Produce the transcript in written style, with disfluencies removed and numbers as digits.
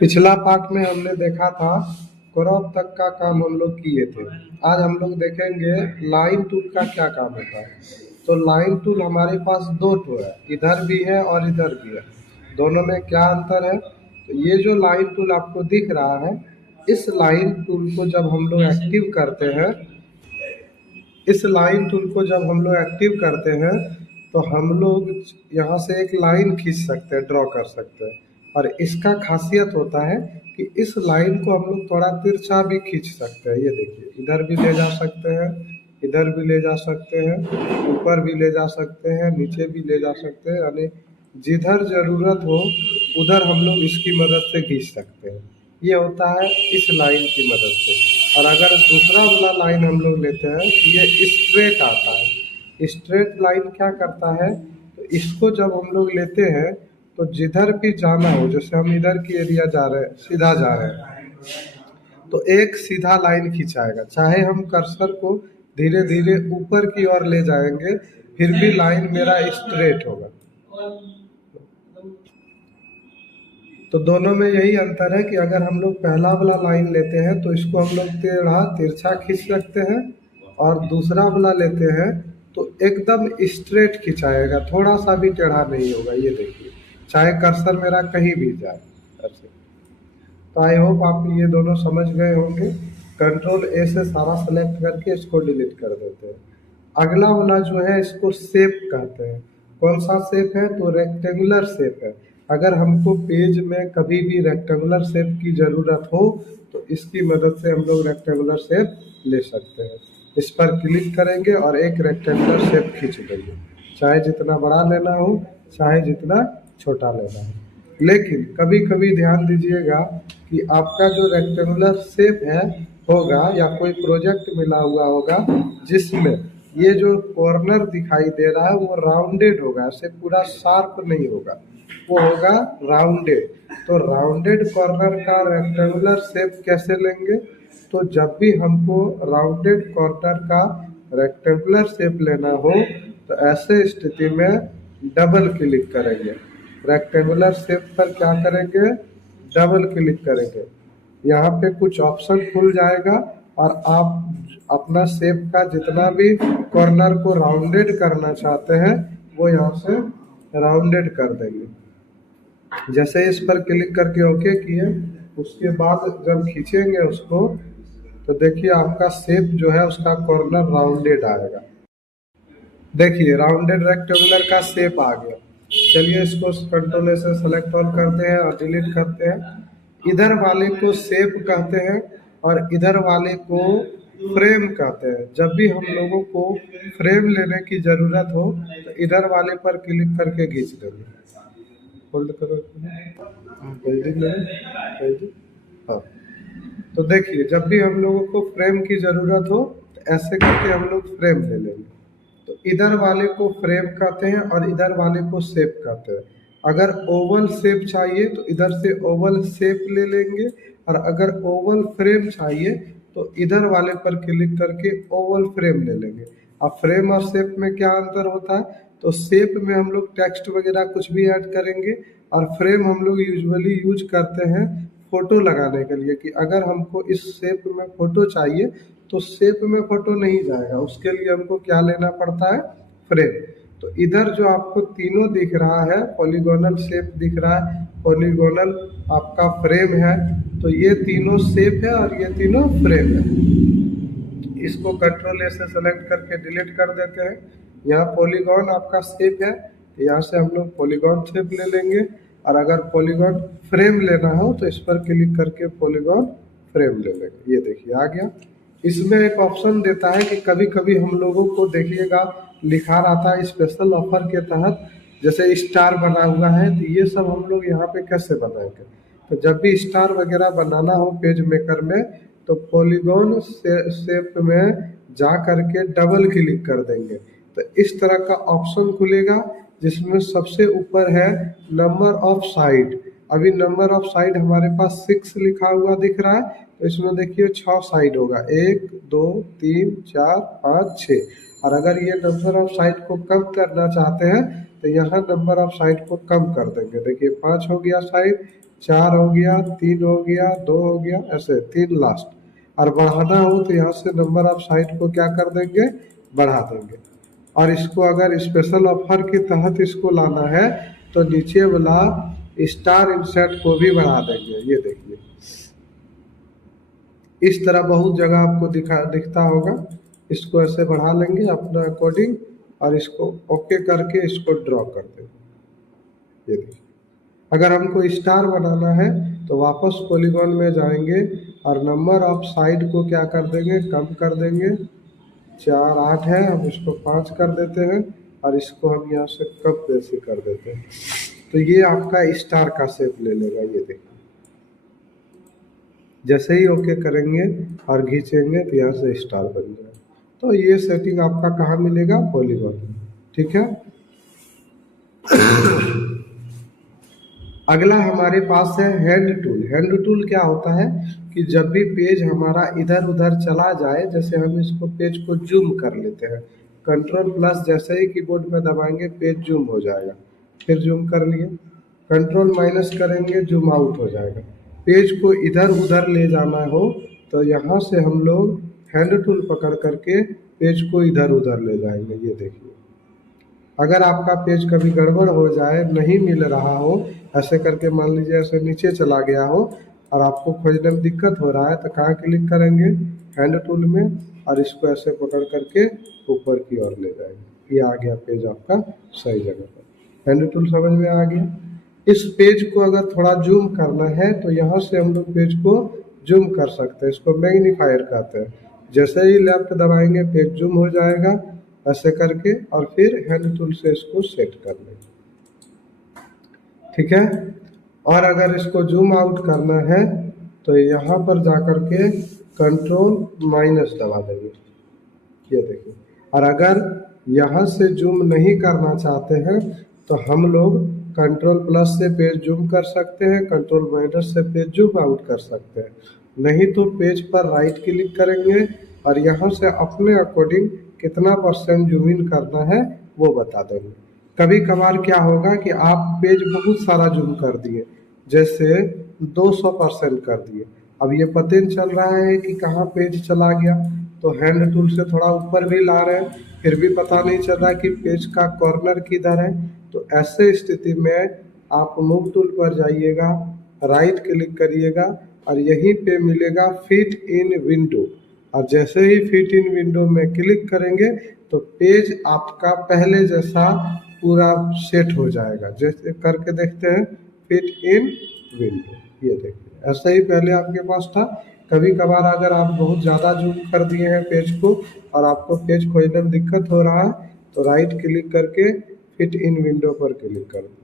पिछला पार्ट में हमने देखा था क्रॉप तक का काम हम लोग किए थे। आज हम लोग देखेंगे लाइन टूल का क्या काम होता है। तो लाइन टूल हमारे पास दो टूल है, इधर भी है और इधर भी है। दोनों में क्या अंतर है? तो ये जो लाइन टूल आपको दिख रहा है, इस लाइन टूल को जब हम लोग एक्टिव करते हैं, इस लाइन टूल को जब हम लोग एक्टिव करते हैं तो हम लोग यहाँ से एक लाइन खींच सकते हैं, ड्रॉ कर सकते हैं। और इसका खासियत होता है कि इस लाइन को हम लोग थोड़ा तिरछा भी खींच सकते हैं। ये देखिए, इधर भी ले जा सकते हैं, इधर भी ले जा सकते हैं, ऊपर भी ले जा सकते हैं, नीचे भी ले जा सकते हैं, यानी जिधर ज़रूरत हो उधर हम लोग इसकी मदद से खींच सकते हैं। ये होता है इस लाइन की मदद से। और अगर दूसरा वाला लाइन हम लोग लेते हैं तो ये स्ट्रेट आता है। स्ट्रेट लाइन क्या करता है? तो इसको जब हम लोग लेते हैं तो जिधर भी जाना हो, जैसे हम इधर की एरिया जा रहे हैं, सीधा जा रहे हैं, तो एक सीधा लाइन खिंचाएगा। चाहे हम कर्सर को धीरे धीरे ऊपर की ओर ले जाएंगे, फिर भी लाइन मेरा स्ट्रेट होगा। तो दोनों में यही अंतर है कि अगर हम लोग पहला वाला लाइन लेते हैं तो इसको हम लोग टेढ़ा तिरछा खींच सकते हैं, और दूसरा वाला लेते हैं तो एकदम स्ट्रेट खिंचाएगा, थोड़ा सा भी टेढ़ा नहीं होगा। ये देखिए, चाहे कर्सर मेरा कहीं भी जाए ऐसे। तो आई होप आप ये दोनों समझ गए होंगे। कंट्रोल ए से सारा सेलेक्ट करके इसको डिलीट कर देते हैं। अगला वाला जो है इसको शेप कहते हैं। कौन सा शेप है? तो रेक्टेंगुलर शेप है। अगर हमको पेज में कभी भी रेक्टेंगुलर शेप की ज़रूरत हो तो इसकी मदद से हम लोग रेक्टेंगुलर शेप ले सकते हैं। इस पर क्लिक करेंगे और एक रेक्टेंगुलर शेप खींच देंगे, चाहे जितना बड़ा लेना हो चाहे जितना छोटा लेना हो। लेकिन कभी कभी ध्यान दीजिएगा कि आपका जो रेक्टेंगुलर शेप है होगा, या कोई प्रोजेक्ट मिला हुआ होगा जिसमें ये जो कॉर्नर दिखाई दे रहा है वो राउंडेड होगा, ऐसे पूरा शार्प नहीं होगा, वो होगा राउंडेड। तो राउंडेड कॉर्नर का रेक्टेंगुलर शेप कैसे लेंगे? तो जब भी हमको राउंडेड कॉर्नर का रेक्टेंगुलर शेप लेना हो तो ऐसे स्थिति में डबल क्लिक करेंगे। रेक्टेंगुलर शेप पर क्या करेंगे? डबल क्लिक करेंगे। यहाँ पे कुछ ऑप्शन खुल जाएगा और आप अपना शेप का जितना भी कॉर्नर को राउंडेड करना चाहते हैं वो यहाँ से राउंडेड कर देंगे। जैसे इस पर क्लिक करके ओके किए, उसके बाद जब खींचेंगे उसको तो देखिए आपका शेप जो है उसका कॉर्नर राउंडेड आएगा। देखिए राउंडेड रेक्टेंगुलर का शेप आ गया। चलिए इसको कंट्रोल से सेलेक्ट ऑल करते हैं और डिलीट करते हैं। इधर वाले को शेप कहते हैं और इधर वाले को फ्रेम कहते हैं। जब भी हम लोगों को फ्रेम लेने की ज़रूरत हो तो इधर वाले पर क्लिक करके खींच देंगे। होल्ड करो, हाँ। तो देखिए जब भी हम लोगों को फ्रेम की ज़रूरत हो तो ऐसे करके हम लोग फ्रेम ले लेंगे। तो इधर वाले को फ्रेम कहते हैं और इधर वाले को शेप कहते हैं। अगर ओवल शेप चाहिए तो इधर से ओवल शेप ले लेंगे, और अगर ओवल फ्रेम चाहिए तो इधर वाले पर क्लिक करके ओवल फ्रेम ले लेंगे। अब फ्रेम और शेप में क्या अंतर होता है? तो शेप में हम लोग टेक्स्ट वगैरह कुछ भी ऐड करेंगे, और फ्रेम हम लोग यूजुअली यूज करते हैं फ़ोटो लगाने के लिए, कि अगर हमको इस शेप में फ़ोटो चाहिए तो शेप में फ़ोटो नहीं जाएगा, उसके लिए हमको क्या लेना पड़ता है? फ्रेम। तो इधर जो आपको तीनों दिख रहा है, पॉलीगोनल शेप दिख रहा है, पॉलीगोनल आपका फ्रेम है, तो ये तीनों शेप है और ये तीनों फ्रेम है। इसको कंट्रोल ए से सेलेक्ट करके डिलीट कर देते हैं। यहाँ पॉलीगॉन आपका शेप है तो यहाँ से हम लोग पॉलीगॉन शेप ले लेंगे, और अगर पॉलीगॉन फ्रेम लेना हो तो इस पर क्लिक करके पॉलीगॉन फ्रेम ले लेंगे। ये देखिए आ गया। इसमें एक ऑप्शन देता है कि कभी कभी हम लोगों को देखिएगा लिखा रहता है स्पेशल ऑफर के तहत, जैसे स्टार बना हुआ है, तो ये सब हम लोग यहाँ पे कैसे बनाएंगे? तो जब भी स्टार वगैरह बनाना हो पेज मेकर में तो पॉलीगॉन शेप में जा करके डबल क्लिक कर देंगे, तो इस तरह का ऑप्शन खुलेगा जिसमें सबसे ऊपर है नंबर ऑफ साइड। अभी नंबर ऑफ साइड हमारे पास 6 लिखा हुआ दिख रहा है, तो इसमें देखिए 6 साइड होगा, 1 2 3 4 5 6। और अगर ये नंबर ऑफ साइड को कम करना चाहते हैं तो यहाँ नंबर ऑफ साइड को कम कर देंगे। देखिए 5 हो गया साइड, 4 हो गया, 3 हो गया, 2 हो गया, ऐसे 3 लास्ट। और बढ़ाना हो तो यहाँ से नंबर ऑफ साइड को क्या कर देंगे, बढ़ा देंगे। और इसको अगर स्पेशल ऑफर के तहत इसको लाना है तो नीचे वाला स्टार इंसर्ट को भी बढ़ा देंगे। ये देखिए इस तरह बहुत जगह आपको दिखता होगा। इसको ऐसे बढ़ा लेंगे अपना अकॉर्डिंग और इसको ओके करके इसको ड्रॉ कर देंगे। ये देखिए अगर हमको स्टार बनाना है तो वापस पॉलीगॉन में जाएंगे और नंबर ऑफ साइड को क्या कर देंगे, कम कर देंगे। 4 8 है, हम इसको 5 कर देते हैं और इसको हम यहाँ से कम जैसे कर देते हैं। तो ये आपका स्टार का शेप ले लेगा। ये देखिए जैसे ही ओके करेंगे और खींचेंगे तो यहाँ से स्टार बन जाए। तो ये सेटिंग आपका कहाँ मिलेगा, पॉलीगॉन में। ठीक है। अगला हमारे पास है हैंड टूल। हैंड टूल क्या होता है कि जब भी पेज हमारा इधर उधर चला जाए, जैसे हम इसको पेज को जूम कर लेते हैं, कंट्रोल प्लस जैसे ही कीबोर्ड में दबाएंगे पेज जूम हो जाएगा। फिर जूम कर लिए, कंट्रोल माइनस करेंगे जूम आउट हो जाएगा। पेज को इधर उधर ले जाना हो तो यहाँ से हम लोग हैंड टूल पकड़ करके पेज को इधर उधर ले जाएंगे। ये देखिए अगर आपका पेज कभी गड़बड़ हो जाए, नहीं मिल रहा हो, ऐसे करके मान लीजिए ऐसे नीचे चला गया हो और आपको खोजने में दिक्कत हो रहा है तो कहाँ क्लिक करेंगे, हैंड टूल में, और इसको ऐसे पकड़ करके ऊपर की ओर ले जाएंगे। ये आ गया पेज आपका सही जगह पर। हैंड टूल समझ में आ गया। इस पेज को अगर थोड़ा जूम करना है तो यहाँ से हम लोग पेज को जूम कर सकते हैं। इसको मैग्नीफायर कहते हैं। जैसे ही लेफ्ट दबाएंगे पेज जूम हो जाएगा ऐसे करके, और फिर हैंड टूल से इसको सेट कर लेंगे। ठीक है। और अगर इसको जूम आउट करना है तो यहाँ पर जाकर के कंट्रोल माइनस दबा देंगे। ये देखिए। और अगर यहाँ से जूम नहीं करना चाहते हैं तो हम लोग कंट्रोल प्लस से पेज जूम कर सकते हैं, कंट्रोल माइनस से पेज जूम आउट कर सकते हैं। नहीं तो पेज पर राइट क्लिक करेंगे और यहाँ से अपने अकॉर्डिंग कितना % जूम इन करना है वो बता देंगे। कभी कभार क्या होगा कि आप पेज बहुत सारा जूम कर दिए, जैसे 200% कर दिए, अब ये पता नहीं चल रहा है कि कहाँ पेज चला गया, तो हैंड टूल से थोड़ा ऊपर भी ला रहे हैं फिर भी पता नहीं चल रहा कि पेज का कॉर्नर किधर है। तो ऐसे स्थिति में आप मूव टूल पर जाइएगा, राइट क्लिक करिएगा और यहीं पे मिलेगा फिट इन विंडो, और जैसे ही फिट इन विंडो में क्लिक करेंगे तो पेज आपका पहले जैसा पूरा सेट हो जाएगा। जैसे करके देखते हैं, फिट इन विंडो, ये देखिए ऐसा ही पहले आपके पास था। कभी कभार अगर आप बहुत ज़्यादा जूम कर दिए हैं पेज को और आपको पेज खोजने में दिक्कत हो रहा है तो राइट क्लिक करके फिट इन विंडो पर क्लिक कर दें।